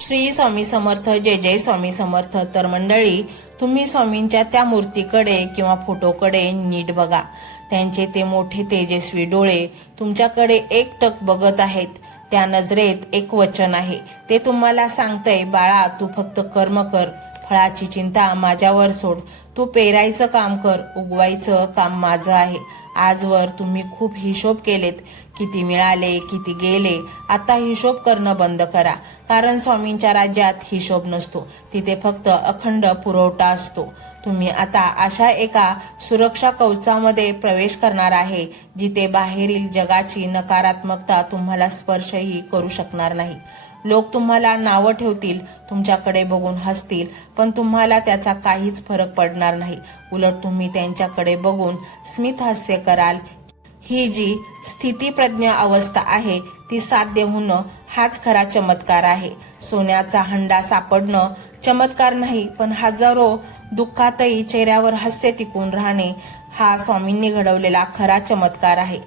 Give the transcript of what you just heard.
श्री स्वामी समर्थ, जय जय स्वामी समर्थ. तर मंडळी, तुम्ही स्वामींच्या त्या मूर्तीकडे किंवा फोटोकडे नीट बघा. त्यांचे ते मोठे तेजस्वी डोळे तुमच्याकडे एकटक बघत आहेत. त्या नजरेत एक वचन आहे. ते तुम्हाला सांगतंय, बाळा, तू फक्त कर्म कर, फळाची चिंता माझ्यावर सोड. तू पेरायचं काम कर, उगवायचं काम माझं आहे. आजवर तुम्ही खूप हिशोब केलेत, किती मिळाले, किती गेले. आता हिशोब करणं बंद करा, कारण स्वामींच्या राज्यात हिशोब नसतो, तिथे फक्त अखंड पुरवठा असतो. तुम्ही आता अशा एका सुरक्षा कवचामध्ये प्रवेश करणार आहे, जिथे बाहेरील जगाची नकारात्मकता तुम्हाला स्पर्शही करू शकणार नाही. लोक तुम्हाला नावं ठेवतील, तुमच्याकडे बघून हसतील, पण तुम्हाला त्याचा काहीच फरक पडणार नाही. उलट तुम्ही त्यांच्याकडे बघून स्मित हास्य कराल. ही जी स्थितीप्रज्ञ अवस्था आहे, ती साध्य होणं हाच खरा चमत्कार आहे. सोन्याचा हंडा सापडणं चमत्कार नाही, पण हजारो दुःखातही चेहऱ्यावर हास्य टिकून राहणे हा स्वामींनी घडवलेला खरा चमत्कार आहे.